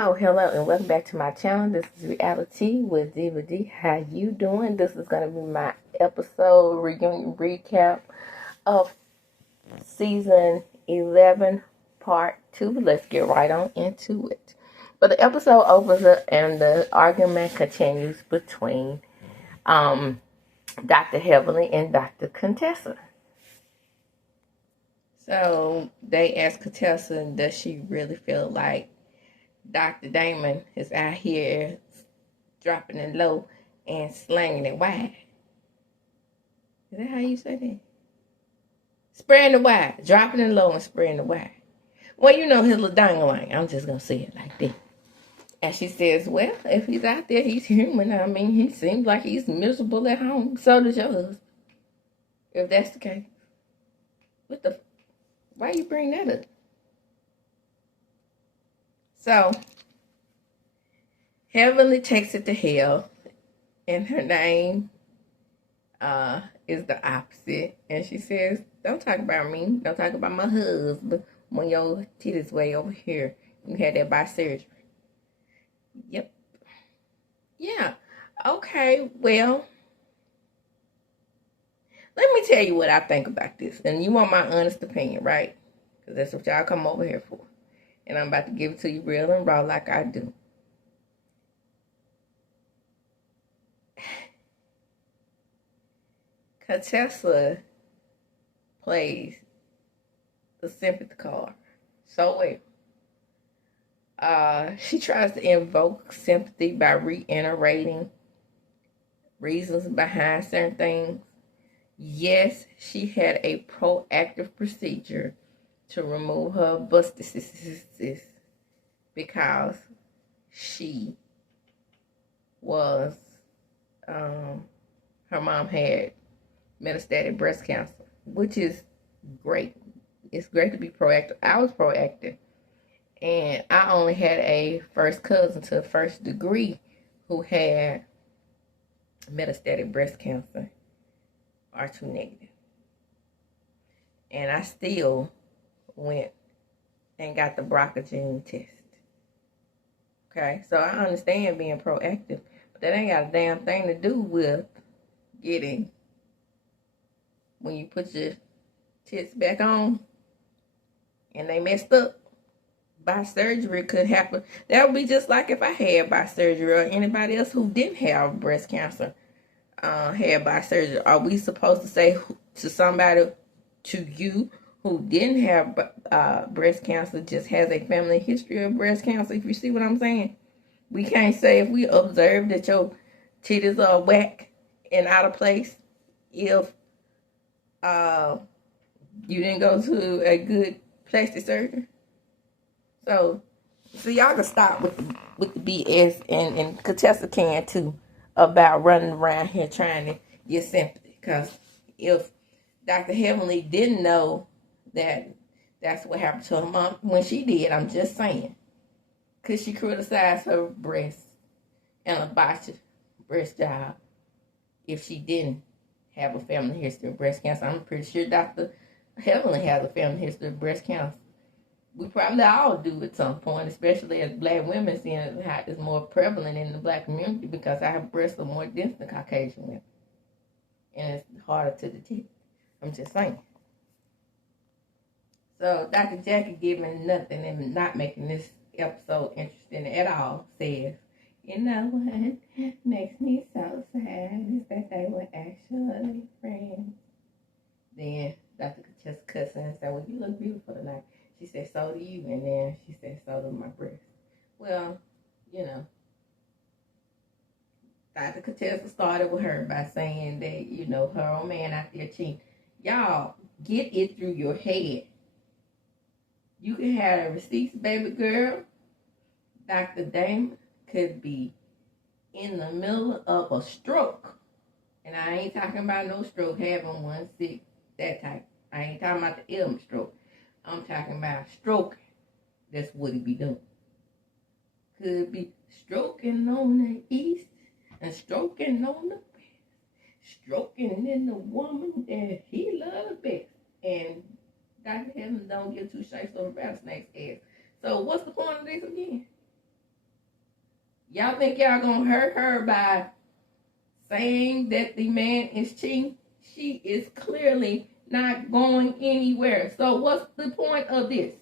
Hello, and welcome back to my channel. This is Reality with Diva D. How you doing? This is going to be my episode reunion recap of season 11, part 2. Let's get right on into it. But the episode opens up and the argument continues between Dr. Heavenly and Dr. Contessa. So they asked Contessa, does she really feel like Dr. Damon is out here dropping it low and slanging it wide? Is that how you say that? Spreading it wide. Dropping it low and spreading it wide. Well, you know his little dangling. I'm just going to say it like that. And she says, well, if he's out there, he's human. I mean, he seems like he's miserable at home. So does your husband. If that's the case. Why you bring that up? So, Heavenly takes it to hell. And her name is the opposite. And she says, don't talk about me. Don't talk about my husband when your titties way over here. You had that by surgery. Yep. Yeah. Okay, well, let me tell you what I think about this. And you want my honest opinion, right? Because that's what y'all come over here for. And I'm about to give it to you real and raw like I do. Contessa plays the sympathy card so well. She tries to invoke sympathy by reiterating reasons behind certain things. Yes, she had a proactive procedure to remove her bustices because she was, her mom had metastatic breast cancer, which is great. It's great to be proactive. I was proactive. And I only had a first cousin to first degree who had metastatic breast cancer, R2 negative. And I still went and got the BRCA gene test. Okay, so I understand being proactive, but that ain't got a damn thing to do with getting, when you put your tits back on and they messed up, by surgery could happen. That would be just like if I had by surgery or anybody else who didn't have breast cancer had by surgery. Are we supposed to say to somebody, to you, who didn't have breast cancer, just has a family history of breast cancer? If you see what I'm saying, we can't say if we observe that your titties are whack and out of place if you didn't go to a good plastic surgery. So y'all can stop with the BS, and Contessa can too, about running around here trying to get sympathy. Because if Dr. Heavenly didn't know that that's what happened to her mom when she did, I'm just saying, could she criticize her breast and a botched breast job if she didn't have a family history of breast cancer? I'm pretty sure Dr. Heavenly has a family history of breast cancer. We probably all do at some point, especially as black women, seeing how it's more prevalent in the black community because our breasts are more dense than Caucasian women. And it's harder to detect. I'm just saying. So Dr. Jackie giving nothing and not making this episode interesting at all says, you know what makes me so sad is that they were actually friends. Then Dr. just cussing and said, well, you look beautiful tonight. She said, so do you. And then she said, so do my breasts. Well, you know, Dr. Contessa started with her by saying that, you know, her own man out there cheating. Y'all, get it through your head. You can have the receipts, baby girl. Dr. Damon could be in the middle of a stroke. And I ain't talking about no stroke, having one sick, that type. I ain't talking about the ailment stroke. I'm talking about stroking. That's what he be doing. Could be stroking on the east and stroking on the west. Stroking in the woman that he loves best. And Dr. Heaven don't give two shakes over rattlesnake's ass. So what's the point of this again? Y'all think y'all gonna hurt her by saying that the man is cheating? She is clearly not going anywhere. So what's the point of this?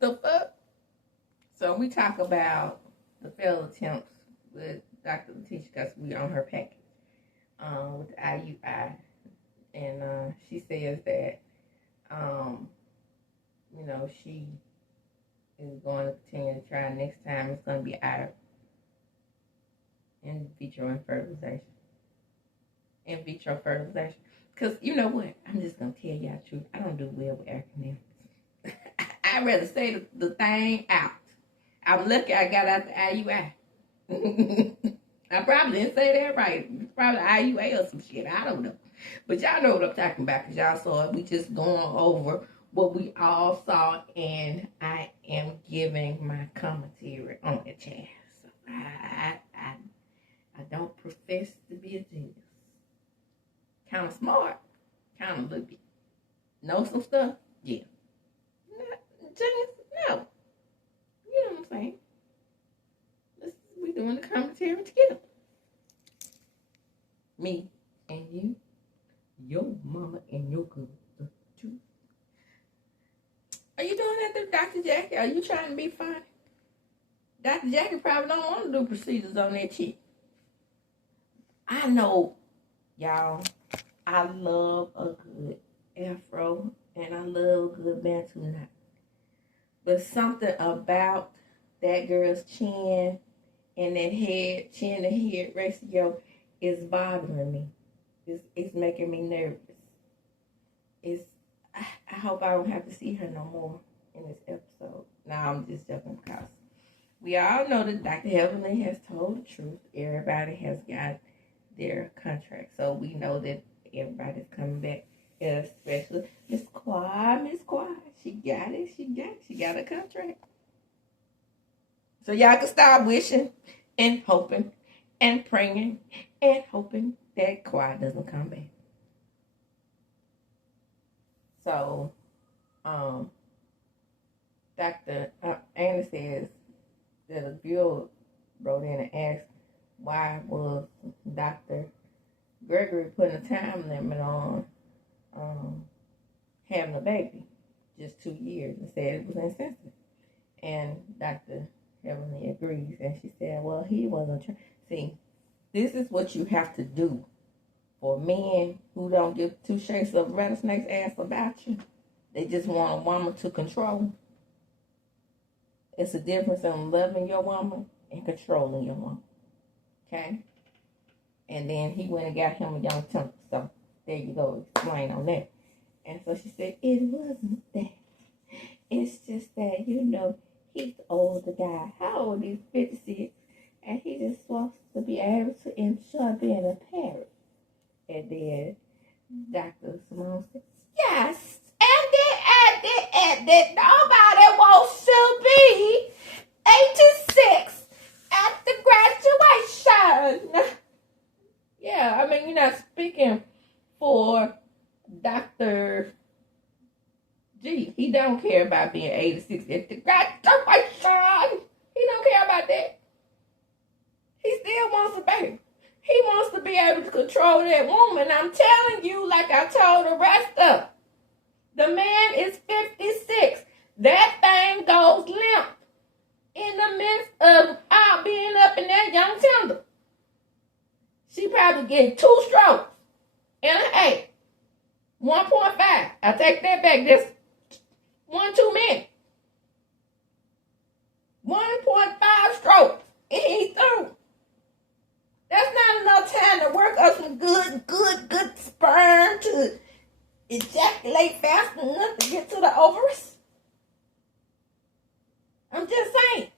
The fuck? So we talk about the failed attempts with Dr. Letitia because we on her package with the IUI. And she says that, she is going to continue to try. Next time it's going to be out of in vitro fertilization. In vitro fertilization. Because you know what? I'm just going to tell y'all the truth. I don't do well with acronyms. I'd rather say the thing out. I'm lucky I got out the IUI. I probably didn't say that right. It's probably IUA or some shit. I don't know. But y'all know what I'm talking about because y'all saw it. We just going over what we all saw, and I am giving my commentary on the chat. So I don't profess to be a genius. Kind of smart. Kind of look. Know some stuff? Yeah. Not genius? No. You know what I'm saying? We doing the commentary together. Me and you, your mama and your girl, too. Are you doing that to Dr. Jackie? Are you trying to be funny? Dr. Jackie probably don't want to do procedures on that chick. I know, y'all, I love a good afro and I love a good bantu knot. But something about that girl's chin and that chin to head ratio is bothering me. It's making me nervous. I hope I don't have to see her no more in this episode. No, I'm just joking because we all know that Dr. Heavenly has told the truth. Everybody has got their contract. So we know that everybody's coming back, especially Miss Quad. She got it. She got a contract. So y'all can start wishing and hoping and praying and hoping that Quad doesn't come back. So, Dr. Anna says that a viewer wrote in and asked why was Dr. Gregory putting a time limit on having a baby, just 2 years, and said it was insensitive. And Dr. Heavenly agrees, and she said, well, he wasn't trying. See, this is what you have to do for men who don't give two shakes of a rattlesnake's ass about you. They just want a woman to control. It's a difference in loving your woman and controlling your woman. Okay? And then he went and got him a young temper. So there you go, explain on that. And so she said, it wasn't that. It's just that, he's the older guy. How old is 56? And he just wants to be able to enjoy being a parent. And then Dr. Simone said, yes, and then nobody wants to be 86 at the graduation. Yeah, I mean, you're not speaking for Dr. G. He don't care about being 86 at the graduation. He don't care about that. He still wants a baby. He wants to be able to control that woman. I'm telling you, like I told the rest of them, the man is 56. That thing goes limp in the midst of being up in that young tender. She probably getting 2 strokes and an 8. 1.5. I take that back. That's 1 too many. 1.5 strokes. And he's through. That's not enough time to work up some good sperm to ejaculate fast enough to get to the ovaries. I'm just saying.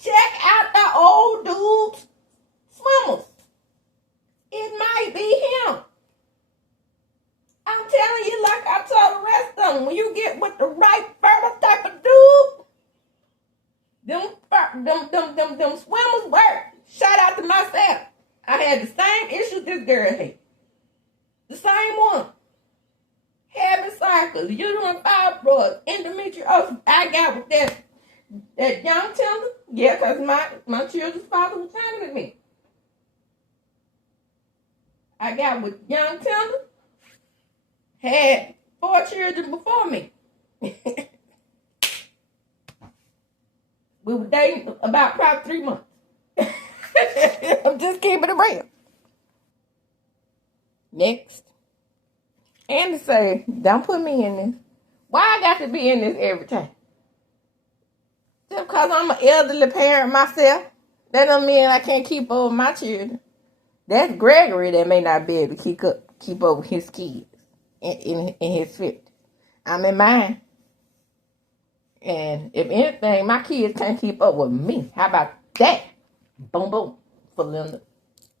Check out the old dude's swimmers. It might be him. I'm telling you, like I told the rest of them, when you get with the right fertile type of dude, them swimmers work. Shout out to myself. I had the same issue this girl had. The same one. Having cycles, uterine fibroids, endometriosis. I got with that young tender Yeah, because my children's father was trying at me. I got with young Tender, had 4 children before me. We were dating about probably 3 months. I'm just keeping it real. Next. And to say, don't put me in this. Why I got to be in this every time? Just because I'm an elderly parent myself, that don't mean I can't keep up with my children. That's Gregory that may not be able to keep up with his kids in his 50s. I'm in mine. And if anything, my kids can't keep up with me. How about that? Boom, boom. Belinda.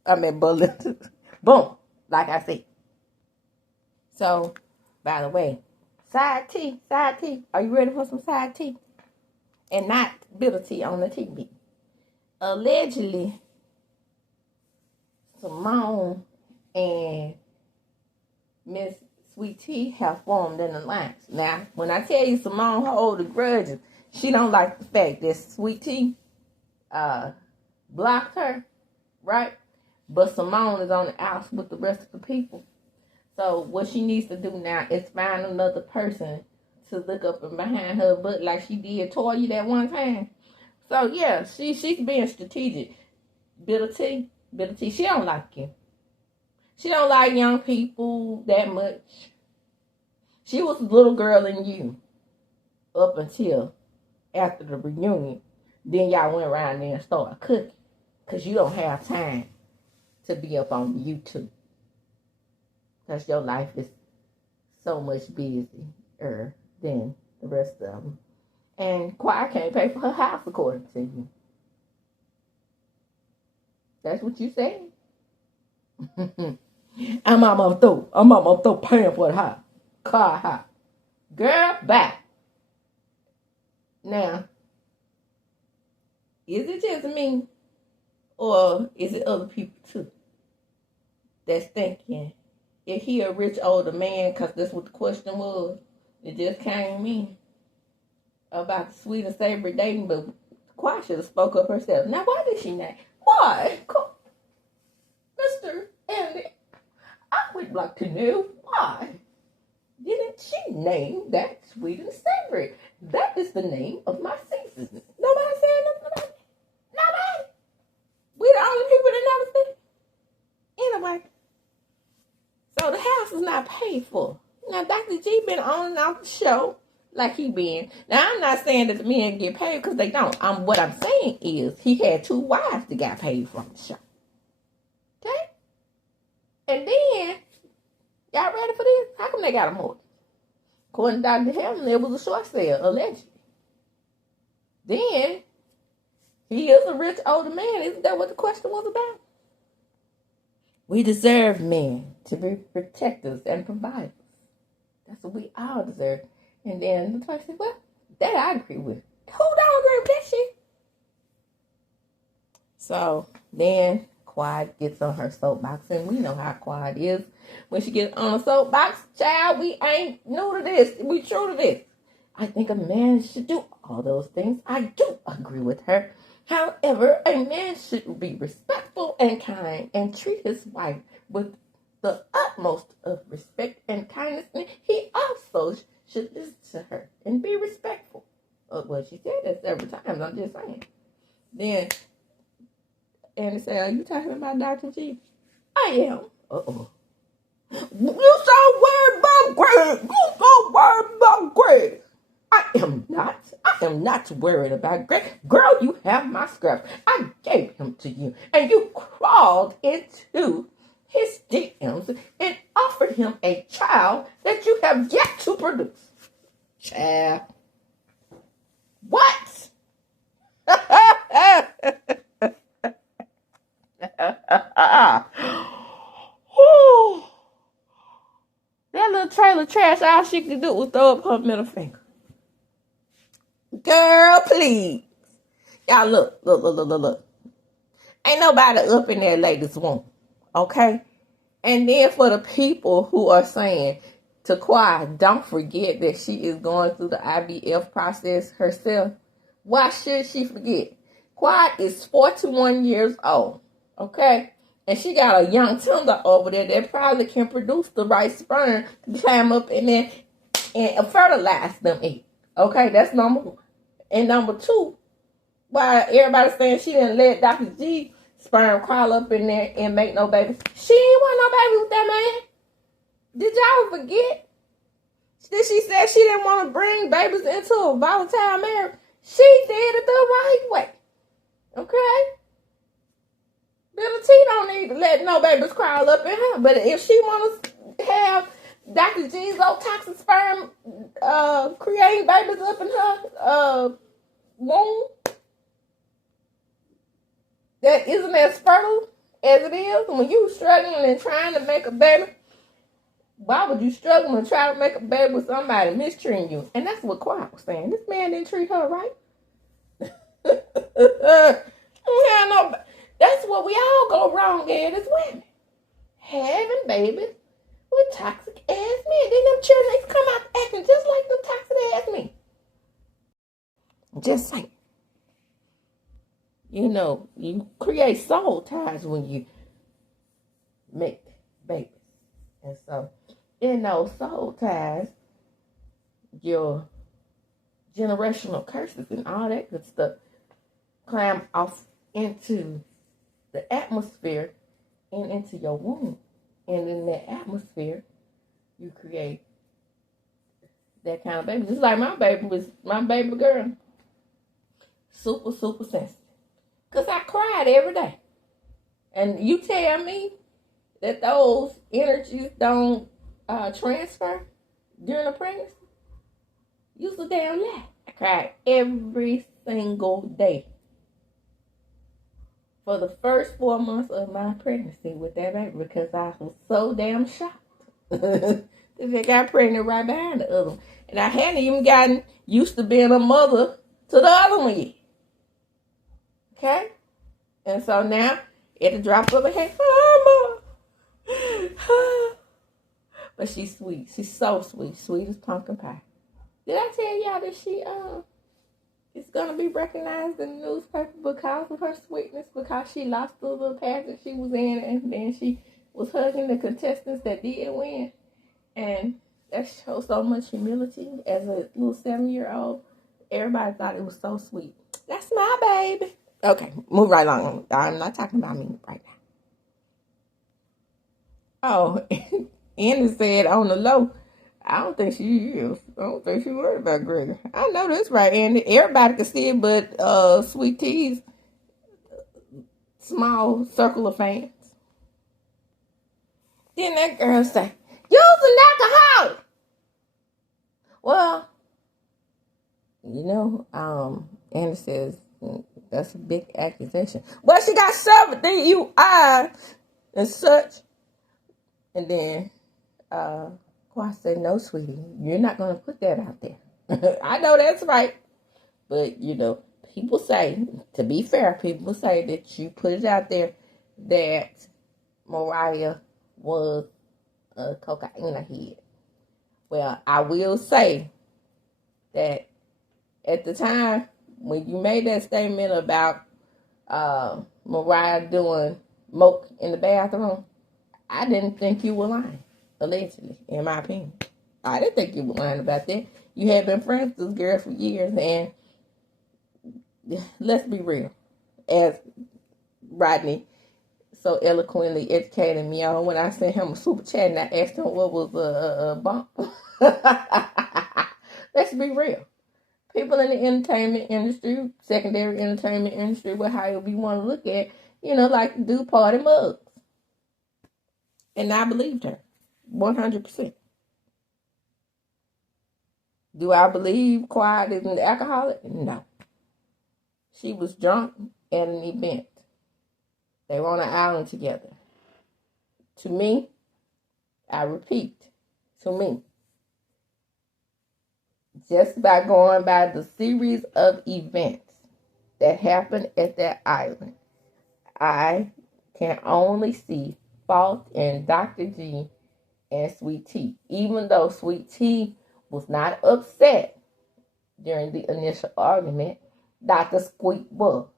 Belinda. Boom. Like I said. So, by the way, side tea. Are you ready for some side tea? And not bitter tea on the TV. Allegedly, Simone and Miss Sweet Tea have formed an alliance. Now, when I tell you Simone hold a grudge, she don't like the fact that Sweet Tea blocked her, right? But Simone is on the outs with the rest of the people. So what she needs to do now is find another person to look up and behind her butt like she did Toya that one time. So yeah, she's being strategic. Bitter tea, she don't like you. She don't like young people that much. She was a little girl in you up until after the reunion. Then y'all went around there and started cooking. Because you don't have time to be up on YouTube. Because your life is so much busier than the rest of them. And Choir can't pay for her house according to you. That's what you said. I'm almost through paying for the house. Car house. Girl, bye. Now, is it just me? Or is it other people too? That's thinking, if he a rich older man, because that's what the question was, it just came in about the sweet and savory dating, but Choir should have spoke up herself. Now, why did she not? Why? Mr. Andy, I would like to know why didn't she name that sweet and savory? That is the name of my season. Nobody said nothing about it. Nobody. We the only people that never said it. Anyway, so the house is not paid for. Now, Dr. G been on and off the show like he been. Now, I'm not saying that the men get paid because they don't. What I'm saying is he had 2 wives that got paid from the show. Okay? And then, y'all ready for this? How come they got a mortgage? According to Dr. Hamlin, it was a short sale, allegedly. Then, he is a rich older man. Isn't that what the question was about? We deserve men to be protectors and providers. That's what we all deserve. And then the person said, well, that I agree with. Who don't agree with that shit? So, then Quiet gets on her soapbox, and we know how Quiet is. When she gets on a soapbox, child, we ain't new to this. We true to this. I think a man should do all those things. I do agree with her. However, a man should be respectful and kind and treat his wife with the utmost of respect and kindness. And he also should listen to her and be respectful. Well, she said that several times. I'm just saying. Then Andy said, are you talking about Dr. G? I am. Uh-oh. You so worried about Greg. You so worried about Greg. I am not worried about Greg. Girl, you have my scraps. I gave him to you. And you crawled into his DMs and offered him a child that you have yet to produce. Child. What? That little trailer trash, all she could do was throw up her middle finger. Girl, please. Y'all look. Ain't nobody up in that lady's womb. Okay? And then for the people who are saying to Choir, don't forget that she is going through the IVF process herself. Why should she forget? Quiet is 41 years old, okay? And she got a young tender over there that probably can produce the right sperm to climb up in there and fertilize them eggs. Okay, that's number one. And number two, why everybody's saying she didn't let Dr. G sperm crawl up in there and make no babies. She ain't want no baby with that man. Did y'all forget? Did she say she didn't want to bring babies into a volatile marriage? She did it the right way. Okay? Billy T don't need to let no babies crawl up in her. But if she want to have Dr. G's old toxic sperm creating babies up in her womb that isn't as fertile as it is, when you struggling and trying to make a baby, why would you struggle and try to make a baby with somebody mistreating you? And that's what Quiet was saying. This man didn't treat her right. That's what we all go wrong in as women. Having babies with toxic ass men. Then them children, they come out acting just like them toxic ass men. Just saying. You know, you create soul ties when you make babies. And so, in those soul ties, your generational curses and all that good stuff climb off into the atmosphere and into your womb. And in that atmosphere, you create that kind of baby. Just like my baby girl. Super, super sensitive. Because I cried every day. And you tell me that those energies don't transfer during a pregnancy? You's a damn lie. I cried every single day for the first 4 months of my pregnancy with that baby because I was so damn shocked. They got pregnant right behind the other one. And I hadn't even gotten used to being a mother to the other one yet. Okay? And so now, at the drop of a hat, Mama. But she's sweet. She's so sweet. Sweet as pumpkin pie. Did I tell y'all that she is gonna be recognized in the newspaper because of her sweetness? Because she lost the little pageant she was in, and then she was hugging the contestants that did win, and that shows so much humility as a little 7-year-old. Everybody thought it was so sweet. That's my baby. Okay, move right along. I'm not talking about me right now. Oh, Andy said on the low, I don't think she is. I don't think she worried about Gregor. I know that's right, Andy. Everybody can see it, but Sweet T's small circle of fans. Then that girl say, "You's an alcoholic." Well, you know, Andy says that's a big accusation. Well, she got 7 DUIs and such. And then Quas said, "No, sweetie, you're not going to put that out there." I know that's right. But, you know, people say, to be fair, people say that you put it out there that Mariah was a cocaine head. Well, I will say that at the time when you made that statement about Mariah doing moke in the bathroom, I didn't think you were lying, allegedly, in my opinion. I didn't think you were lying about that. You had been friends with this girl for years, and let's be real. As Rodney so eloquently educated me on when I sent him a super chat and I asked him what was a bump. Let's be real. People in the entertainment industry, secondary entertainment industry, however you want to look at, you know, like to do party mugs. And I believed her 100%. Do I believe Quiet is an alcoholic? No. She was drunk at an event. They were on an island together. To me, I repeat, to me, just by going by the series of events that happened at that island, I can only see fault in Dr. G and Sweet T. Even though Sweet T was not upset during the initial argument, Dr. Squeak was.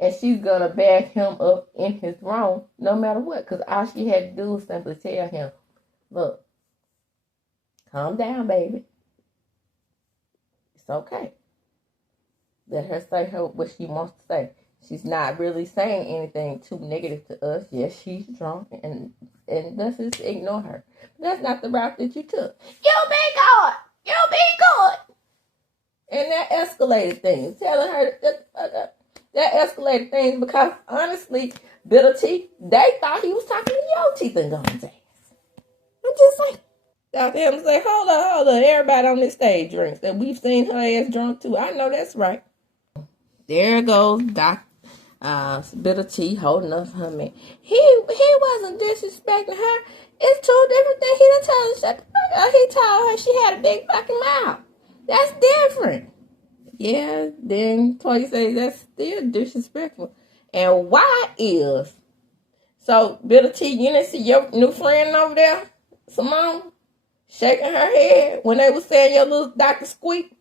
And she's going to back him up in his wrong no matter what. Because all she had to do was simply tell him, look, calm down, baby. It's okay. Let her say what she wants to say. She's not really saying anything too negative to us. Yes, she's drunk, and let's just ignore her. But that's not the route that you took. You be good. You be good. And that escalated things. Telling her that escalated things because honestly, Bitter T, they thought he was talking to your teeth and gums ass. I'm just saying. Dr. Him say, hold up. Everybody on this stage drinks. That we've seen her ass drunk too. I know that's right. There goes Bitter T holding up her man. He wasn't disrespecting her. It's two different things. He done told her shut the fuck up. He told her she had a big fucking mouth. That's different. Yeah, then Toy says that's still disrespectful. And why is so Bitter T, you didn't see your new friend over there, Simone, shaking her head when they was saying your little Dr. Squeak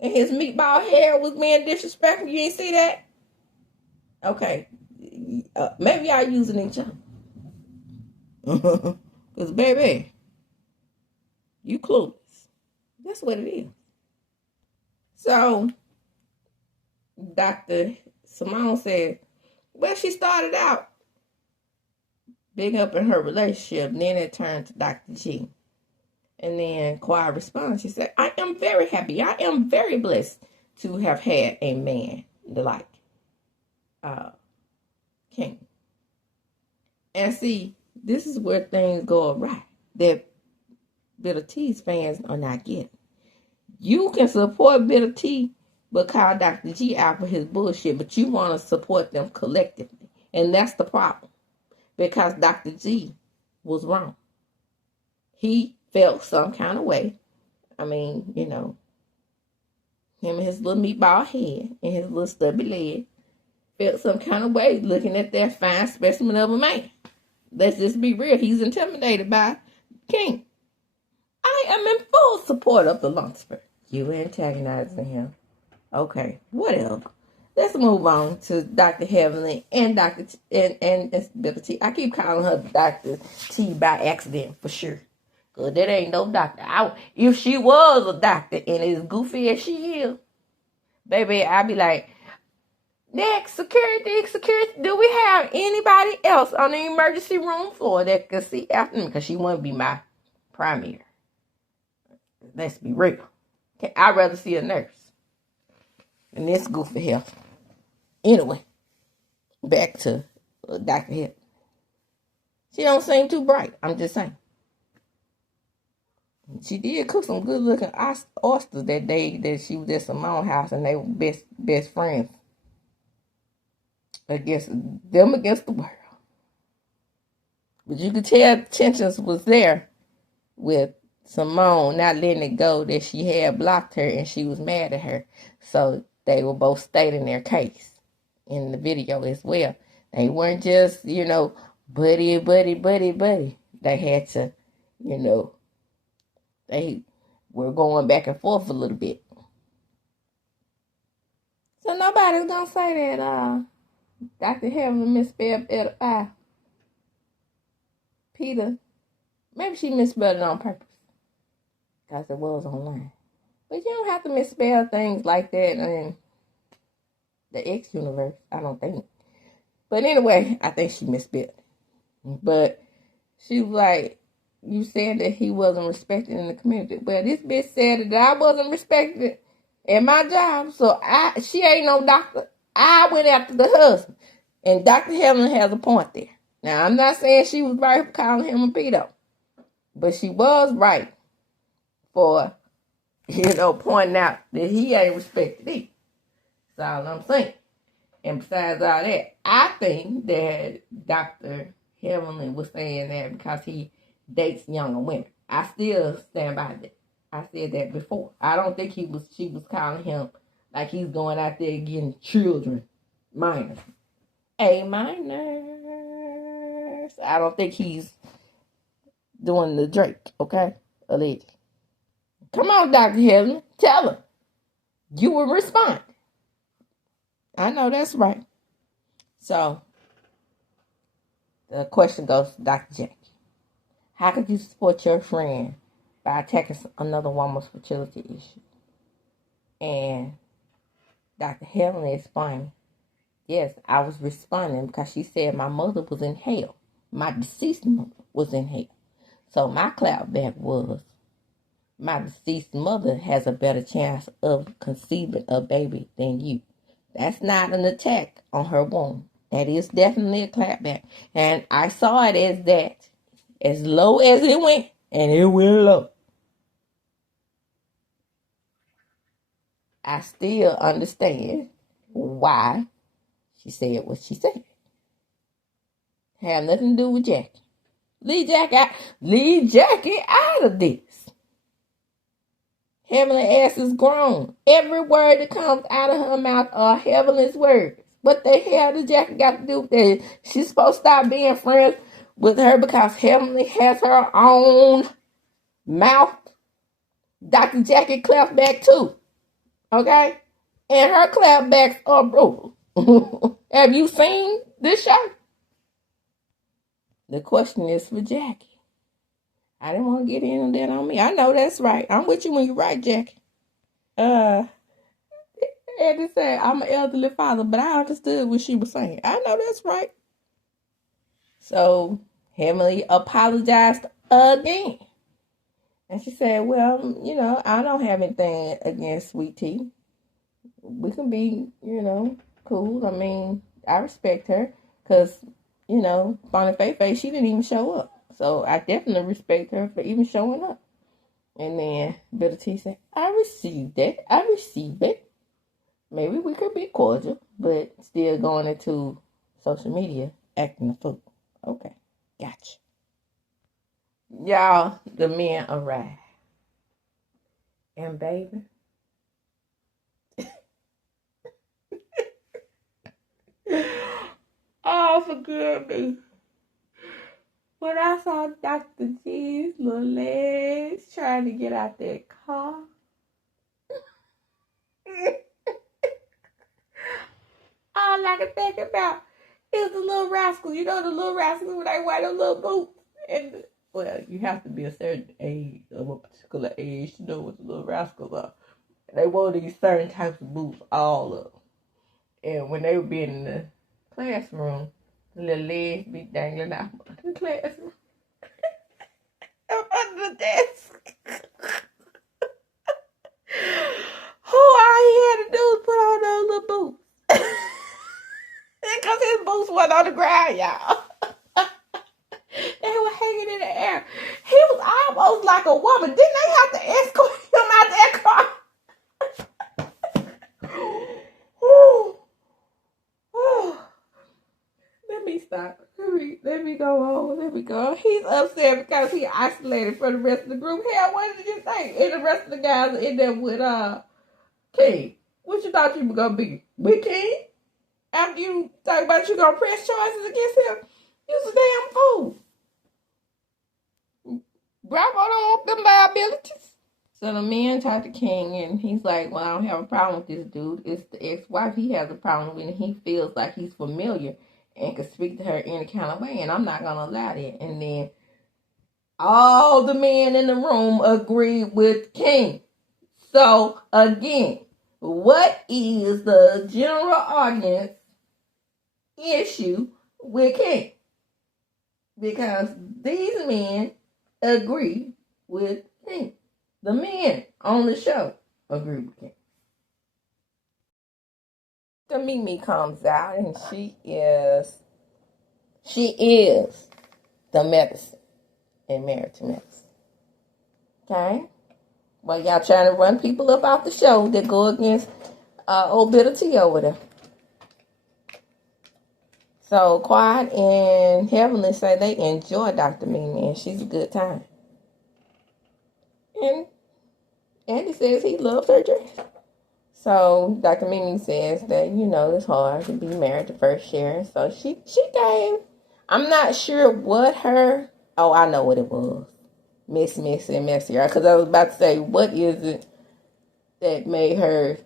and his meatball hair was being disrespectful. You ain't see that? Okay. Maybe y'all using each other. Because, baby, you clueless. That's what it is. So, Dr. Simone said, well, she started out big up in her relationship. And then it turned to Dr. G. And then Kawhi responds. She said, I am very happy. I am very blessed to have had a man like King. And see, this is where things go awry. That Bitter T's fans are not getting. You can support Bitter T, but call Dr. G out for his bullshit, but you want to support them collectively. And that's the problem. Because Dr. G was wrong. He felt some kind of way. I mean, you know, him and his little meatball head and his little stubby leg felt some kind of way looking at that fine specimen of a man. Let's just be real. He's intimidated by King. I am in full support of the Lunsford. You antagonizing him. Okay, whatever. Let's move on to Dr. Heavenly and Dr. and Bitter T. I keep calling her Dr. T by accident for sure. Cause that ain't no doctor. If she was a doctor and as goofy as she is, baby, I'd be like, next, security, do we have anybody else on the emergency room floor that could see after me? Because she wouldn't be my primary. Let's be real. I'd rather see a nurse than this goofy hell. Anyway, back to Dr. Hill. She don't seem too bright. I'm just saying. She did cook some good looking oysters that day that she was at Simone's house and they were best friends. Against the world. But you could tell tensions was there with Simone not letting it go that she had blocked her and she was mad at her. So they were both stating their case in the video as well. They weren't just, buddy. They had to, they were going back and forth a little bit. So nobody's going to say that Dr. Heavenly misspelled edify. Peter, maybe she misspelled it on purpose. Because it was online. But you don't have to misspell things like that in the X universe, I don't think. But anyway, I think she misspelled it. But she was like, you said that he wasn't respected in the community. Well, this bitch said that I wasn't respected at my job. So she ain't no doctor. I went after the husband. And Dr. Helen has a point there. Now, I'm not saying she was right for calling him a pedo. But she was right for, pointing out that he ain't respected either. That's all I'm saying. And besides all that, I think that Dr. Heavenly was saying that because he dates younger women. I still stand by that. I said that before. I don't think she was calling him like he's going out there getting children, minors. A minors. I don't think he's doing the Drake, okay? Allegedly. Come on, Dr. Heavenly. Tell him. You will respond. I know that's right. So, the question goes to Dr. Jackie. How could you support your friend by attacking another woman's fertility issue? And Dr. Helen explained, yes, I was responding because she said my mother was in hell. My deceased mother was in hell. So my clapback was, my deceased mother has a better chance of conceiving a baby than you. That's not an attack on her womb. That is definitely a clapback. And I saw it as that. As low as it went, and it went low. I still understand why she said what she said. Have nothing to do with Jackie. Leave Jackie out of this. Heavenly ass is grown. Every word that comes out of her mouth are heavenly's words. What the hell does Jackie got to do with that? She's supposed to stop being friends with her because Heavenly has her own mouth. Dr. Jackie claps back too. Okay? And her clapbacks are brutal. Have you seen this show? The question is for Jackie. I didn't want to get in on that on me. I know that's right. I'm with you when you're right, Jackie. Eddie said, I'm an elderly father, but I understood what she was saying. I know that's right. So, Heavenly apologized again. And she said, well, I don't have anything against Sweet Tea. We can be, cool. I mean, I respect her because, Bonnie Faye, she didn't even show up. So I definitely respect her for even showing up. And then Bitter T said, I received it. Maybe we could be cordial, but still going into social media acting a fool. Okay, gotcha. Y'all, the men arrived. And baby, oh, forgive me. When I saw Dr. G's little legs trying to get out that car, all I could think about is the little rascals. You know the little rascals when they wear the little boots. And, well, you have to be a certain age, of a particular age, to know what the little rascals are. They wore these certain types of boots, all of them. And when they would be in the classroom, the little legs be dangling out of the classroom. Up under the desk. All he had to do was put on those little boots. Because his boots wasn't on the ground, y'all. They were hanging in the air. He was almost like a woman. Didn't they have to escort him out that car? Let me stop. Let me go on. Let me go. He's upset because he isolated from the rest of the group. Hell, what did you think? And the rest of the guys are in there with King. What you thought you were gonna be? With King? After you talk about you gonna press charges against him? You's a damn fool. Bravo don't want them liabilities. So the man talked to King and he's like, well, I don't have a problem with this dude. It's the ex-wife he has a problem with, and he feels like he's familiar and can speak to her any kind of way, and I'm not gonna allow that. And then all the men in the room agreed with King. So again, what is the general audience issue with King? Because these men agree with King. The men on the show agree with King. The Mimi comes out and she is the medicine in Married to Medicine. Okay? Well, y'all trying to run people up off the show that go against old Bitter T over there. So Quiet and Heavenly say they enjoy Dr. Mimi and she's a good time. And Andy says he loves her dress. So Dr. Mimi says that, it's hard to be married to first Sharon. So she gave, I'm not sure what her, I know what it was. Messy and messier. Because I was about to say, what is it that made her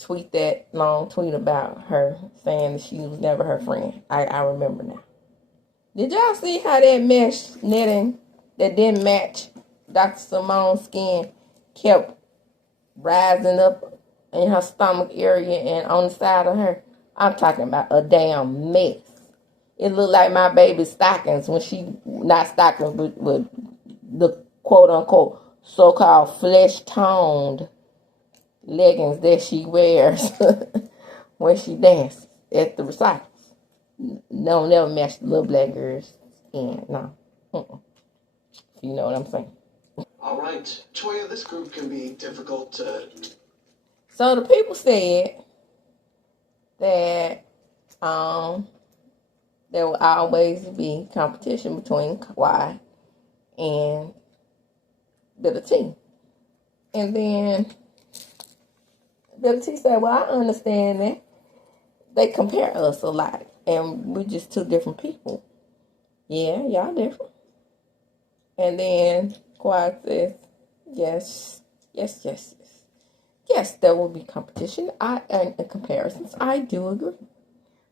tweet that long tweet about her saying that she was never her friend. I remember now. Did y'all see how that mesh netting that didn't match Dr. Simone's skin kept rising up in her stomach area and on the side of her? I'm talking about a damn mess. It looked like my baby's stockings when she, not stockings, but with the quote unquote so-called flesh toned leggings that she wears when she dances at the recitals. No, never match the little black girl's skin. No. You know what I'm saying? All right. Toya, this group can be difficult to... So the people said that there will always be competition between Y and Bitter T. And then Bitter T said, well, I understand that. They compare us a lot. And we're just two different people. Yeah, y'all different. And then Quad says, yes. Yes, there will be competition and comparisons. I do agree.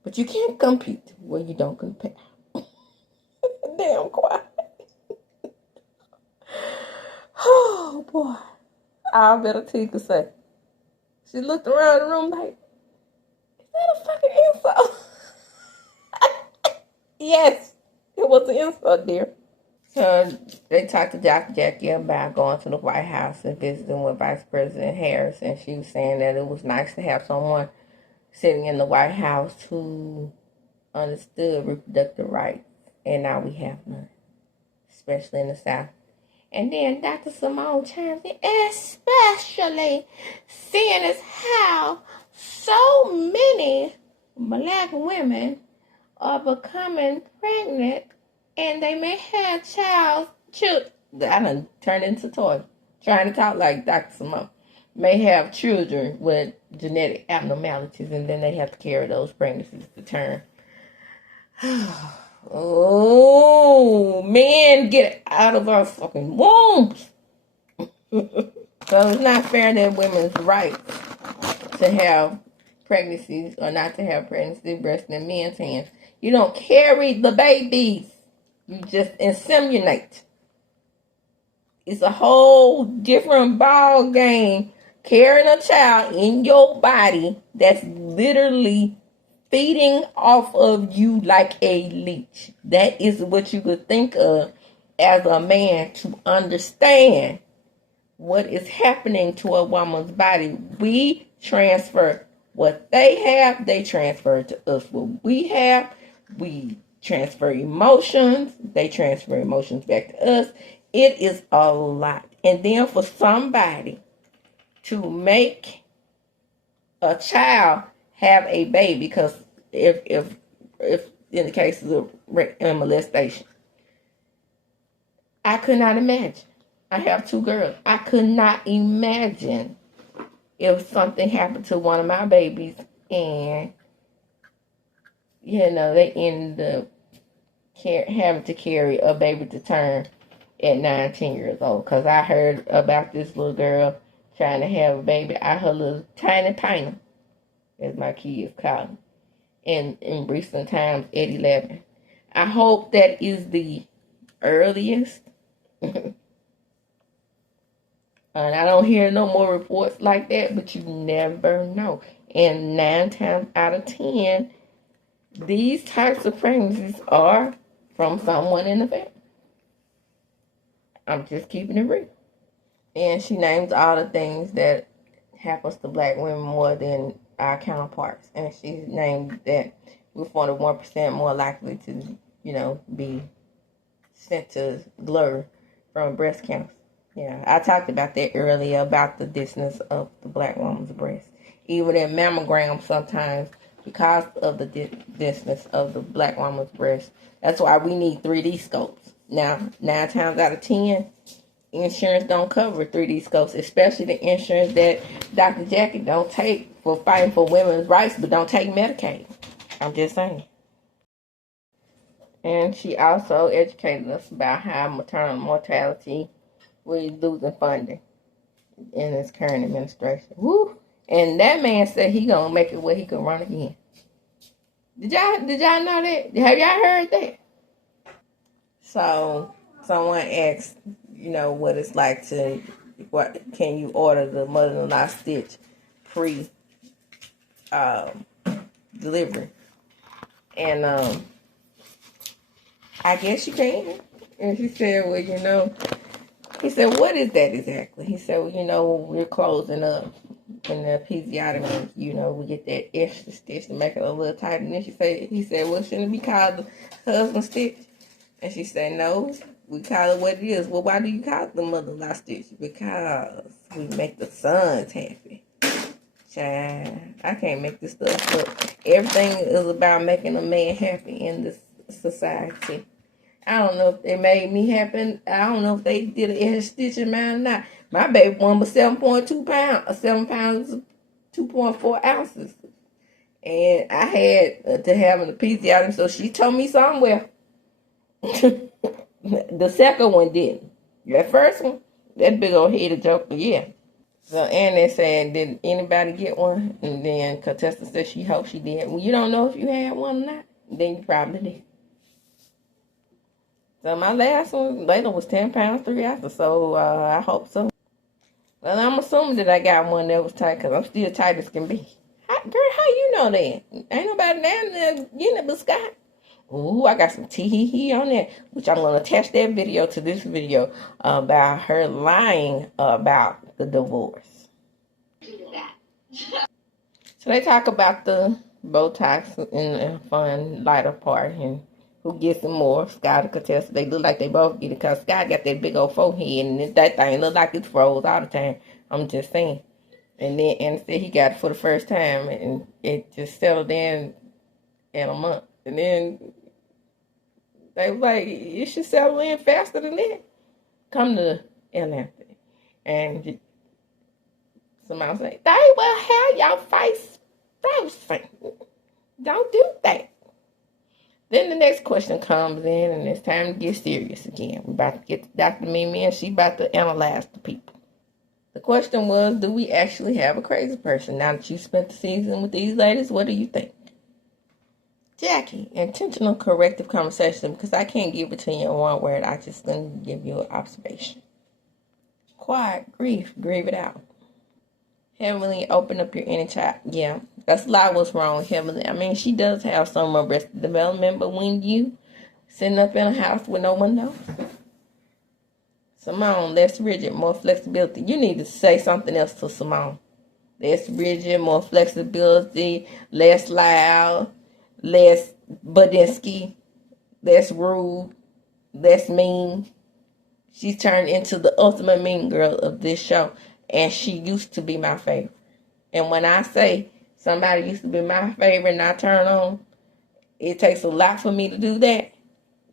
But you can't compete where you don't compare. Damn quiet. Oh, boy. I better take a say. She looked around the room like, is that a fucking insult? Yes, it was an insult, dear. So they talked to Dr. Jackie about going to the White House and visiting with Vice President Harris, and she was saying that it was nice to have someone sitting in the White House who understood reproductive rights, and now we have none, especially in the South. And then Dr. Simone chimes in, especially seeing as how so many black women are becoming pregnant and they may have children. I done turned into toy, trying to talk like Dr. Simone. May have children with genetic abnormalities, and then they have to carry those pregnancies to term. Oh, men, get out of our fucking wombs. So it's not fair that women's rights to have pregnancies or not to have pregnancy breast in men's hands. You don't carry the babies. You just inseminate. It's a whole different ball game carrying a child in your body that's literally feeding off of you like a leech. That is what you could think of as a man to understand what is happening to a woman's body. We transfer what they have, they transfer to us what we have. We transfer emotions, they transfer emotions back to us. It is a lot. And then for somebody to make a child have a baby, because if in the case of molestation, I could not imagine. I have two girls. I could not imagine if something happened to one of my babies and, they end up having to carry a baby to term at 9, 10 years old. Because I heard about this little girl trying to have a baby out her little tiny piner, as my kids call them, in recent times at 11. I hope that is the earliest. And I don't hear no more reports like that, but you never know. And 9 times out of 10, these types of pregnancies are from someone in the family. I'm just keeping it real. And she names all the things that happens to black women more than our counterparts. And she named that we're 41% more likely to, be sent to GLUR from breast cancer. Yeah, I talked about that earlier, about the distance of the black woman's breast. Even in mammograms sometimes, because of the distance of the black woman's breast. That's why we need 3D scopes. Now, 9 times out of 10, insurance don't cover 3D scopes, especially the insurance that Dr. Jackie don't take for fighting for women's rights, but don't take Medicaid. I'm just saying. And she also educated us about how maternal mortality, we're losing funding in this current administration. Woo! And that man said he gonna make it where he can run again. Did y'all know that? Have y'all heard that? So someone asked, what it's like to, what can you order the mother-in-law stitch pre delivery? And I guess you can. And she said, well, he said, what is that exactly? He said, well, we're closing up in the episiotomy, we get that extra stitch to make it a little tighter. And then he said, well, shouldn't it be called the husband stitch? And she said, no, we call it what it is. Well, why do you call it the mother-in-law stitch? Because we make the sons happy. Child, I can't make this stuff up. Everything is about making a man happy in this society. I don't know if it made me happy. I don't know if they did an extra stitch in mine or not. My baby one was 7.2 pounds, 7 pounds, 2.4 ounces. And I had to have an episiotomy, so she told me somewhere. The second one didn't. That first one, that big old headed joker, yeah. So, and they said, did anybody get one? And then Contessa said she hoped she did. Well, you don't know if you had one or not. Then you probably did. So my last one later was 10 pounds, 3 ounces. So I hope so. Well, I'm assuming that I got one that was tight because I'm still tight as can be. Girl, how you know that? Ain't nobody down there getting it but Scott. Ooh, I got some tee-hee-hee on that, which I'm going to attach that video to this video about her lying about the divorce. So they talk about the Botox in the fun, lighter part and who gets them more. Scott and Contessa, they look like they both get it because Scott got that big old forehead and that thing look like it's froze all the time. I'm just saying. And then Anna said he got it for the first time and it just settled in a month. And then they was like, it should settle in faster than that. Come to Atlanta. And somebody was like, they will have your face frozen. Don't do that. Then the next question comes in, and it's time to get serious again. We're about to get to Dr. Mimi, and she about to analyze the people. The question was, do we actually have a crazy person? Now that you spent the season with these ladies, what do you think? Jackie, intentional corrective conversation, because I can't give it to you in one word. I just going to give you an observation. Quiet, grieve it out. Heavenly, open up your inner child. Yeah, that's a lot what's wrong with Heavenly. I mean, she does have some arrested development, but when you sitting up in a house with no one knows. Simone, less rigid, more flexibility. You need to say something else to Simone. Less rigid, more flexibility, less loud, less Budinsky, less rude, less mean. She's turned into the ultimate mean girl of this show. And she used to be my favorite. And when I say somebody used to be my favorite and I turn on, it takes a lot for me to do that.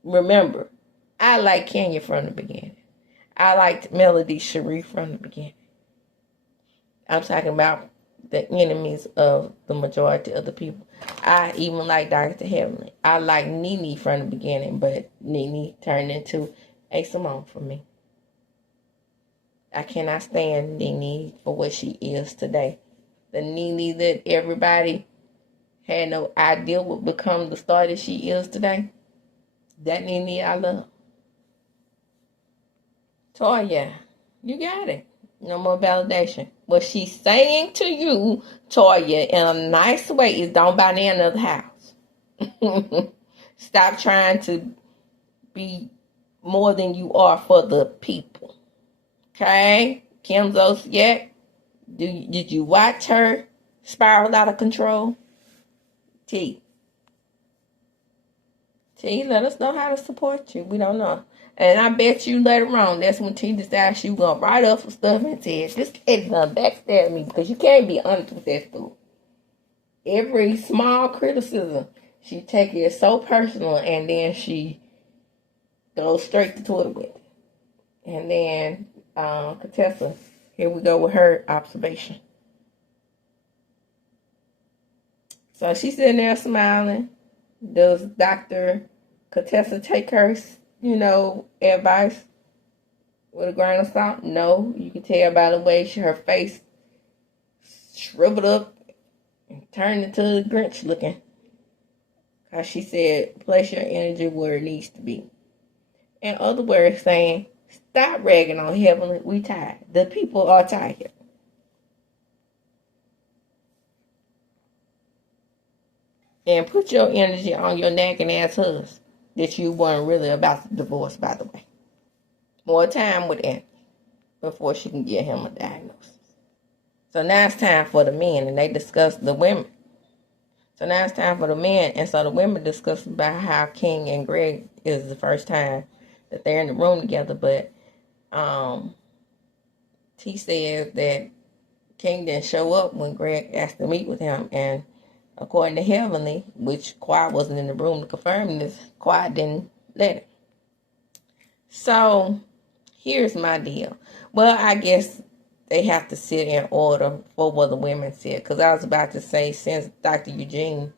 Remember, I liked Kenya from the beginning. I liked Melody Sharif from the beginning. I'm talking about the enemies of the majority of the people. I even like Dr. Heavenly. I like Nene from the beginning, but Nene turned into a Simone for me. I cannot stand Nene for what she is today. The Nene that everybody had no idea would become the star that she is today. That Nene I love. Toya, you got it. No more validation. What she's saying to you, Toya, in a nice way is don't buy me another house. Stop trying to be more than you are for the people. Okay? Kim Zolciak, did you watch her spiral out of control? T, let us know how to support you. We don't know. And I bet you later on, that's when T decides she was going to write up some stuff and said, this kid's going to backstab me because you can't be honest with that stuff. Every small criticism, she take it so personal and then she goes straight to Twitter with it. And then Contessa, here we go with her observation. So she's sitting there smiling. Does Dr. Contessa take her, advice with a grain of salt? No. You can tell by the way her face shriveled up and turned into the Grinch looking. Because she said, place your energy where it needs to be. In other words, saying, stop ragging on heaven. We tired. The people are tired. And put your energy on your nagging ass husband that you weren't really about to divorce, by the way. More time with Annie before she can get him a diagnosis. So now it's time for the men, and they discuss the women. So now it's time for the men, and so the women discuss about how King and Greg is the first time that they're in the room together, but T says that King didn't show up when Greg asked to meet with him, and according to Heavenly, which Quiet wasn't in the room to confirm this, Quiet didn't let it. So here's my deal. Well, I guess they have to sit in order for what the women said, because I was about to say, since Dr. Eugene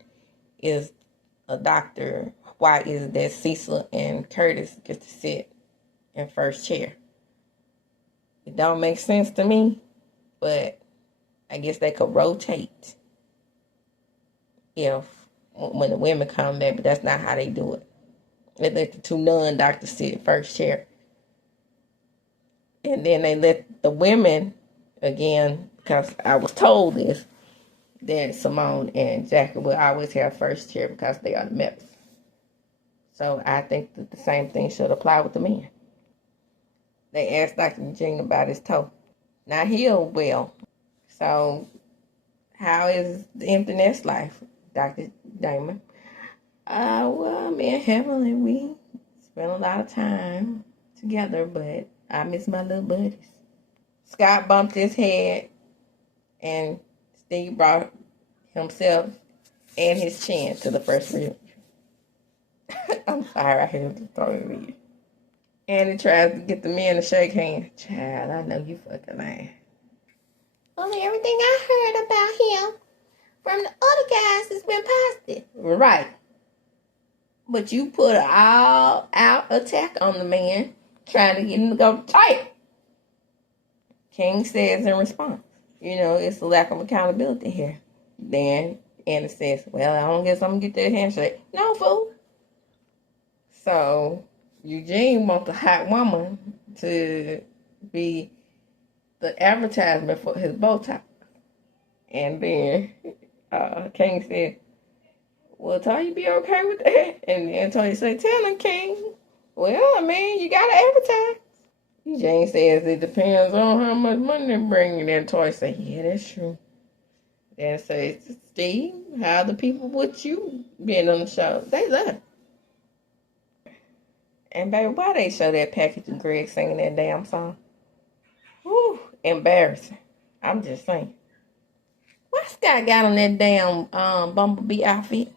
is a doctor, why is it that Cecil and Curtis get to sit in first chair? It don't make sense to me, but I guess they could rotate if when the women come back, but that's not how they do it. They let the two non-doctors sit first chair. And then they let the women, again, because I was told this, that Simone and Jackie will always have first chair because they are the members. So I think that the same thing should apply with the men. They asked Dr. Eugene about his toe. Now healed well. So how is the empty nest life, Dr. Damon? Well, me and Heavenly, we spent a lot of time together, but I miss my little buddies. Scott bumped his head, and Steve brought himself and his chin to the first reunion. I'm sorry, I had to throw it in. And he tries to get the men to shake hands. Child, I know you fucking lying. Only everything I heard about him from the other guys has been positive. Right. But you put an all-out attack on the man, trying to get him to go to title. King says in response, it's a lack of accountability here. Then Anna says, well, I don't guess I'm going to get that handshake. No, fool. So Eugene wants a hot woman to be the advertisement for his bow tie. And then King said, well, Toya, you be okay with that? And then Toya said, tell him, King. Well, I mean, you got to advertise. Eugene says it depends on how much money they're bringing. And Toya said, yeah, that's true. Then says, Steve, how the people with you being on the show? They love it. And baby, why they show that package of Greg singing that damn song? Whew, embarrassing. I'm just saying. What Scott got on that damn Bumblebee outfit?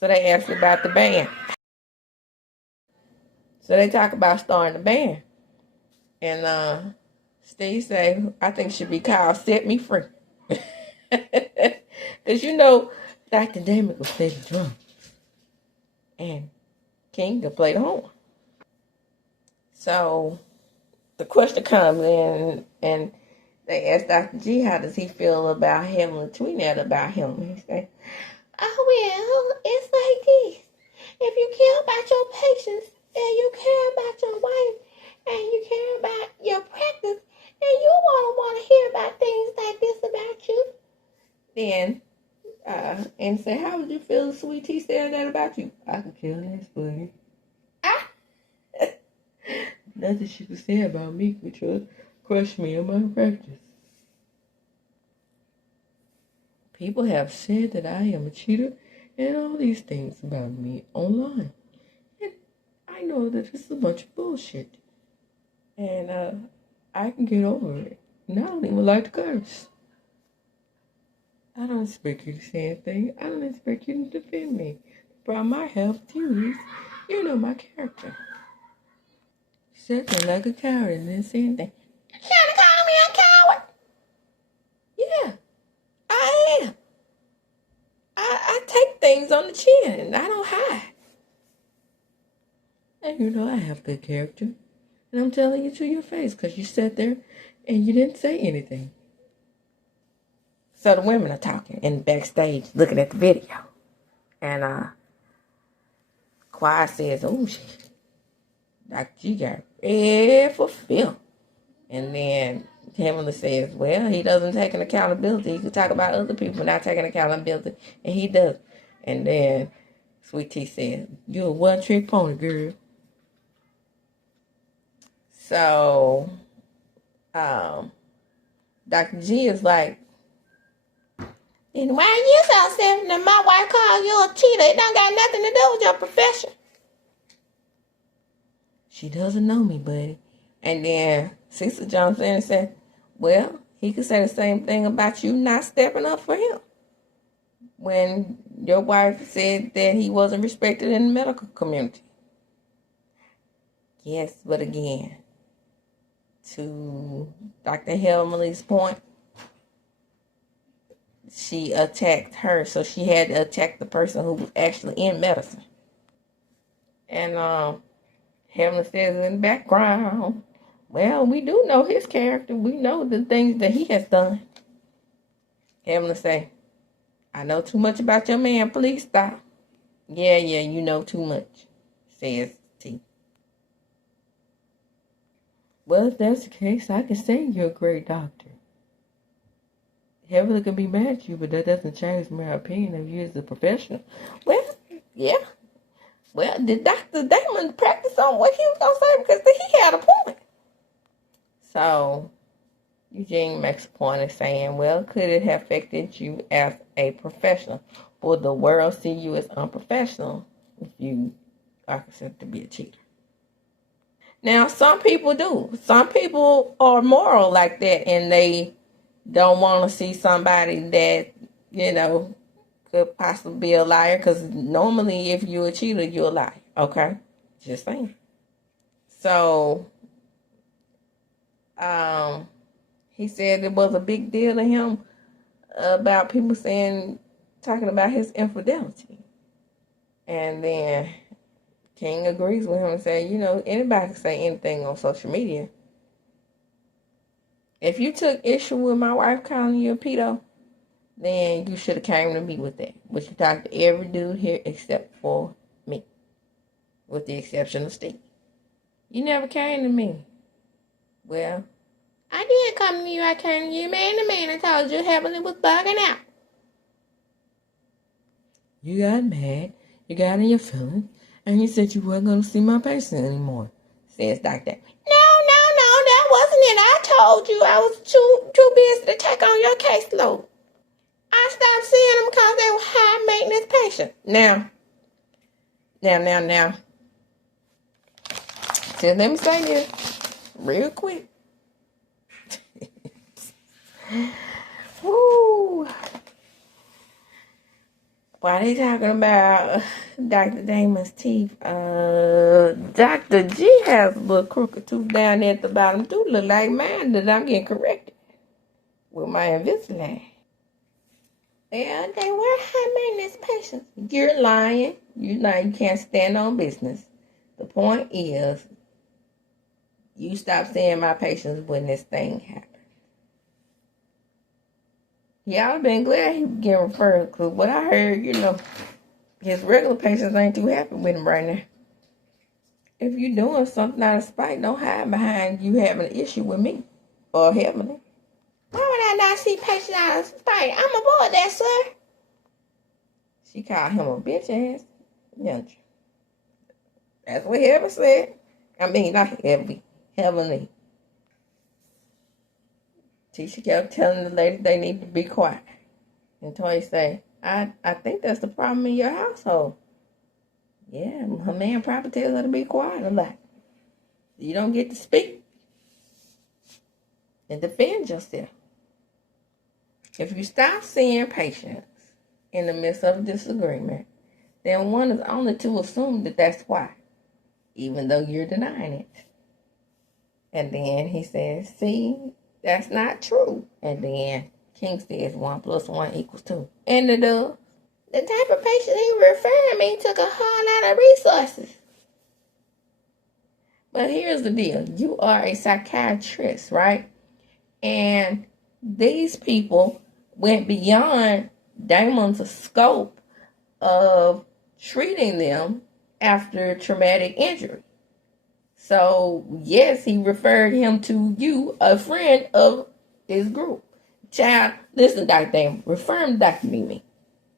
So they asked about the band. So they talk about starting the band. And Steve say, I think it should be called Set Me Free. Because Dr. Damon could play the drum. And King could play the horn. So the question comes in, and they ask Dr. G, how does he feel about him and tweeting that about him? He said, oh, well, it's like this. If you care about your patients, and you care about your wife, and you care about your practice, and you want to hear about things like this about you, then, and say, how would you feel if Sweet Tea said that about you? I could kill this buddy. Nothing she could say about me could crush me in my practice. People have said that I am a cheater and all these things about me online. And I know that this is a bunch of bullshit. And I can get over it. And I don't even like to curse. I don't expect you to say anything. I don't expect you to defend me. The problem I have with you is, you know my character. Sat there like a coward and didn't say anything. You trying to call me a coward? Yeah, I am. I take things on the chin and I don't hide. And I have good character. And I'm telling you to your face because you sat there and you didn't say anything. So the women are talking in backstage, looking at the video. And Quiet says, oh, Dr. G got red for film. And then Kimberly says, well, he doesn't take an accountability. He can talk about other people not taking accountability. And he does. And then Sweet Tea says, you're a one-trick pony, girl. So, Dr. G is like, and why you so sensitive? My wife calls you a cheater. It don't got nothing to do with your profession. She doesn't know me, buddy. And then Cecil jumps in and said, well, he could say the same thing about you not stepping up for him. When your wife said that he wasn't respected in the medical community. Yes, but again, to Dr. Helmley's point, she attacked her, so she had to attack the person who was actually in medicine. And Helmley says in the background, well, we do know his character. We know the things that he has done. Helmley say, I know too much about your man. Please stop. Yeah, you know too much, says T. Well, if that's the case, I can say you're a great doctor. Heavily can be mad at you, but that doesn't change my opinion of you as a professional. Well, yeah. Well, did Dr. Damon practice on what he was going to say? Because he had a point. So, Eugene makes a point of saying, well, could it have affected you as a professional? Will the world see you as unprofessional if you are considered to be a cheater? Now, some people do. Some people are moral like that, and they don't want to see somebody that, could possibly be a liar. Because normally, if you're a cheater, you're a liar. Okay? Just saying. So, he said it was a big deal to him about people talking about his infidelity. And then King agrees with him and says, anybody can say anything on social media. If you took issue with my wife calling you a pedo, then you should have came to me with that. But you talked to every dude here except for me. With the exception of Steve. You never came to me. Well, I did come to you. I came to you man to man and told you Heavenly was bugging out. You got mad. You got in your feelings. And you said you weren't going to see my patient anymore. Says Doctor. No, that wasn't it. I told you I was too busy to take on your caseload. I stopped seeing them because they were high maintenance patients. Now. So let me say this real quick. Woo. While they talking about Dr. Damon's teeth, Dr. G has a little crooked tooth down there at the bottom too. Look like mine that I'm getting corrected with my Invisalign. Yeah, they were high maintenance patients. You're lying. You can't stand on business. The point is, you stop seeing my patients when this thing happened. Yeah, I've been glad he was getting referred, because what I heard, his regular patients ain't too happy with him right now. If you're doing something out of spite, don't hide behind you having an issue with me or Heavenly. Why would I not see patients out of spite? I'm aboard that, sir. She called him a bitch ass. That's what Heaven said. I mean, not Heavenly. Tisha kept telling the lady they need to be quiet. And Toy say, I think that's the problem in your household. Yeah, her man probably tells her to be quiet a lot. You don't get to speak and defend yourself. If you stop seeing patients in the midst of a disagreement, then one is only to assume that that's why, even though you're denying it. And then he says, see, that's not true. And then King says 1 + 1 = 2. And it does. The type of patient he referred me took a whole lot of resources. But here's the deal. You are a psychiatrist, right? And these people went beyond Damon's scope of treating them after traumatic injury. So, yes, he referred him to you, a friend of his group. Child, listen, Dr. Damon, refer him to Dr. Mimi,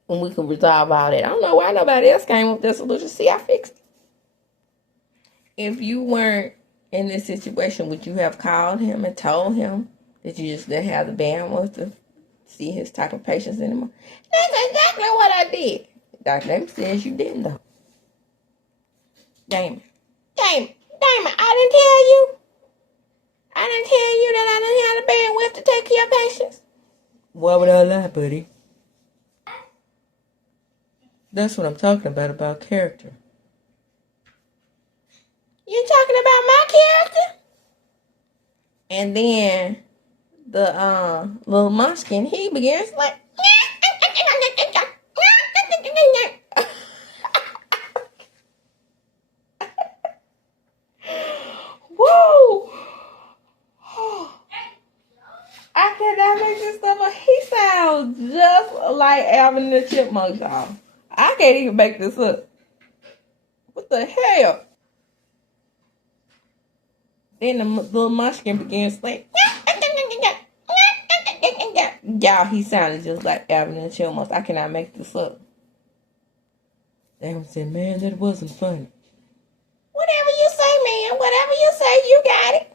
and we can resolve all that. I don't know why nobody else came up with that solution. See, I fixed it. If you weren't in this situation, would you have called him and told him that you just didn't have the bandwidth to see his type of patients anymore? That's exactly what I did. Dr. Damon says you didn't, though. Damon, I didn't tell you. I didn't tell you that I didn't have the bandwidth to take care of patients. Why would I lie, buddy? That's what I'm talking about character. You talking about my character? And then the little munchkin, he begins like, whoa! I cannot make this stuff up. He sounds just like Alvin and the Chipmunks, y'all. I can't even make this up. What the hell? Then the little munchkin begins like, y'all, he sounded just like Alvin and the Chipmunks. I cannot make this up. Damon said, man, that wasn't funny. Whatever you say, man. Whatever you say, you got it.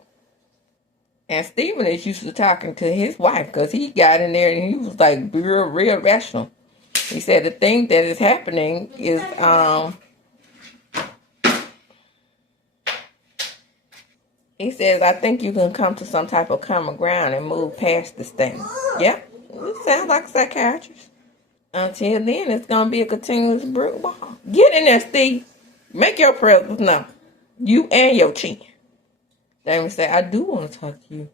And Stephen is used to talking to his wife because he got in there and he was like real rational. He said the thing that is happening is he says, I think you can come to some type of common ground and move past this thing. Yep, it sounds like a psychiatrist. Until then, it's going to be a continuous brick wall. Get in there, Steve. Make your presence known. You and your chin. Damon said, I do want to talk to you.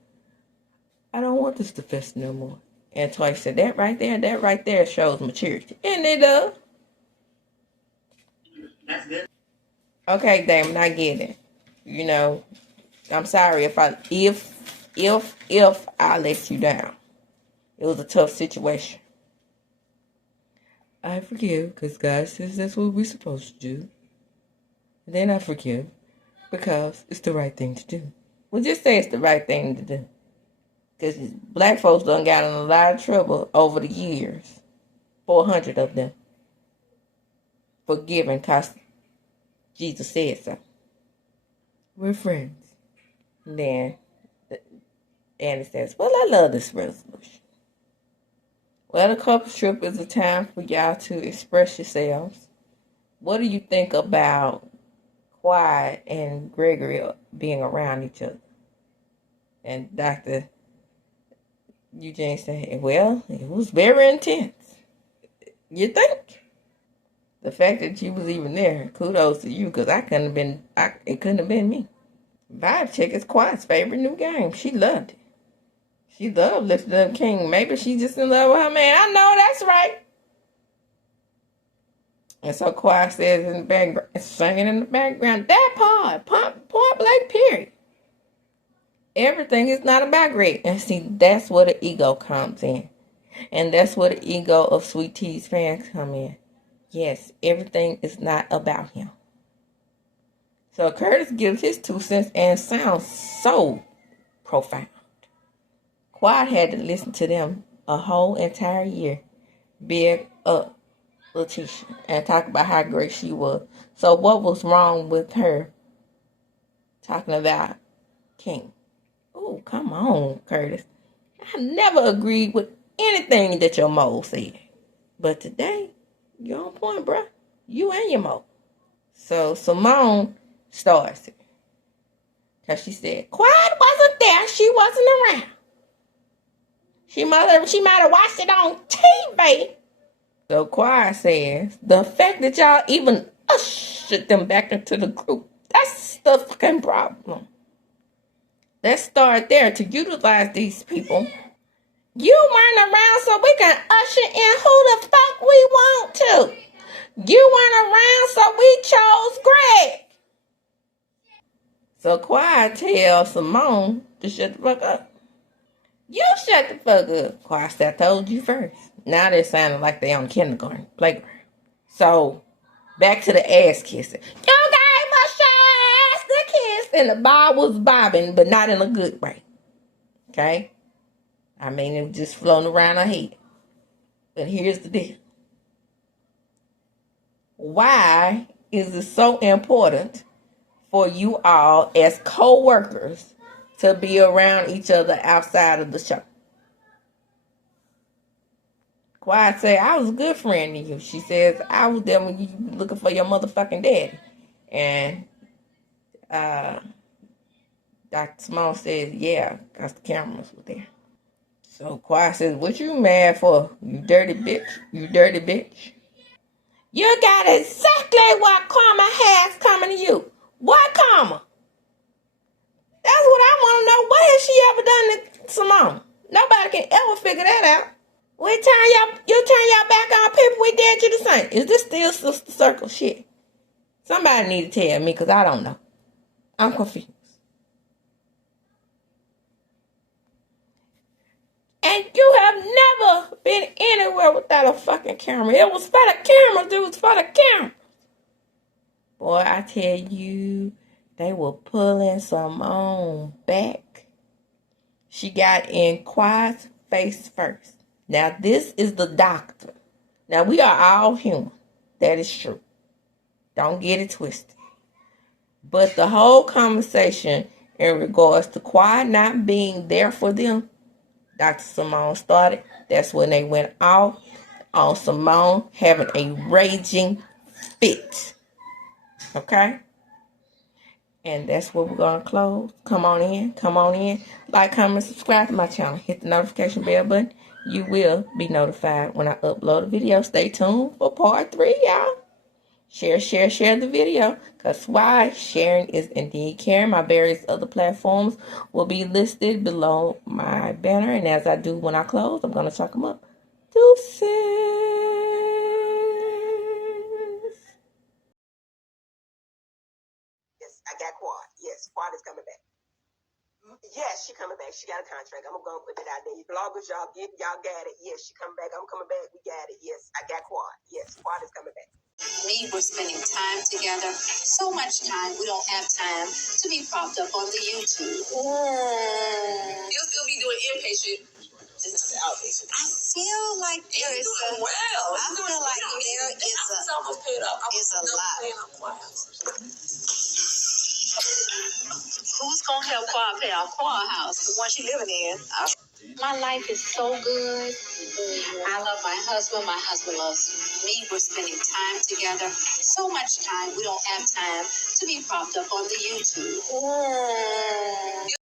I don't want this to fester no more. And Toy said, that right there shows maturity. And it does. That's good. Okay, Damon, I get it. You know, I'm sorry if I let you down. It was a tough situation. I forgive because God says that's what we're supposed to do. And then I forgive because it's the right thing to do. Well, just say it's the right thing to do. Because black folks done got in a lot of trouble over the years. 400 of them. Forgiving because Jesus said so. We're friends. And then Annie says, well, I love this resolution. Well, the couples trip is a time for y'all to express yourselves. What do you think about Quiet and Gregory being around each other? And Dr. Eugene said, well, it was very intense. You think? The fact that you was even there, kudos to you, because it couldn't have been me. Vibe Check is Quiet's favorite new game. She loved it. She loved Lifted Up King. Maybe she's just in love with her man. I know that's right. And so Quiet says in the background, singing in the background, that point blank period. Everything is not about Greg. And see, that's where the ego comes in. And that's where the ego of Sweet Tea's fans come in. Yes, everything is not about him. So Curtis gives his 2 cents and sounds so profound. Quiet had to listen to them a whole entire year. Big up Letitia and talk about how great she was. So what was wrong with her talking about King? Oh, come on, Curtis. I never agreed with anything that your mole said. But today, you're on point, bruh. You and your mole. So Simone starts it. Because she said, Quiet wasn't there. She wasn't around. She might have watched it on TV. So Quiet says, the fact that y'all even ushered them back into the group, that's the fucking problem. Let's start there to utilize these people. You weren't around so we can usher in who the fuck we want to. You weren't around so we chose Greg. So Quiet tells Simone to shut the fuck up. You shut the fuck up. Course, I told you first. Now they're sounding like they on kindergarten playground. So, back to the ass kissing. You gave us your ass the kiss. And the ball was bobbing, but not in a good way. Okay? I mean, it was just floating around her head. But here's the deal. Why is it so important for you all as co-workers to be around each other outside of the show? Quiet say, I was a good friend to you. She says, I was there when you looking for your motherfucking daddy. And Dr. Simone says, yeah, because the cameras were there. So Quiet says, what you mad for, you dirty bitch? You dirty bitch. You got exactly what karma has coming to you. What karma? That's what I want to know. What has she ever done to Simone? Nobody can ever figure that out. You turn your back on people we did you the same. Is this still sister circle shit? Somebody need to tell me because I don't know. I'm confused. And you have never been anywhere without a fucking camera. It was for the cameras. It was for the camera. Boy, I tell you, they were pulling Simone back. She got in Quiet's face first. Now, this is the doctor. Now, we are all human. That is true. Don't get it twisted. But the whole conversation in regards to Quiet not being there for them, Dr. Simone started. That's when they went off on Simone having a raging fit. Okay? And that's where we're going to close. Come on in. Come on in. Like, comment, subscribe to my channel. Hit the notification bell button. You will be notified when I upload a video. Stay tuned for part 3, y'all. Share the video. Because why? Sharing is indeed caring. My various other platforms will be listed below my banner. And as I do when I close, I'm going to chalk them up. Deuces. Yes, I got Quad. Yes, Quad is coming back. Yes, she coming back. She got a contract. I'm gonna put it out there. You bloggers, y'all got it. Yes, she coming back. I'm coming back. We got it. Yes, I got Quad. Yes, Quad is coming back. We're spending time together. So much time. We don't have time to be propped up on the YouTube. You'll still be doing inpatient. Outpatient. I feel like there is a well. I feel like there is almost paid up. Is a lot. Who's gonna help Quad pay our Quad house, the one she living in? My life is so good. I love my husband. My husband loves me. We're spending time together. So much time. We don't have time to be propped up on the YouTube.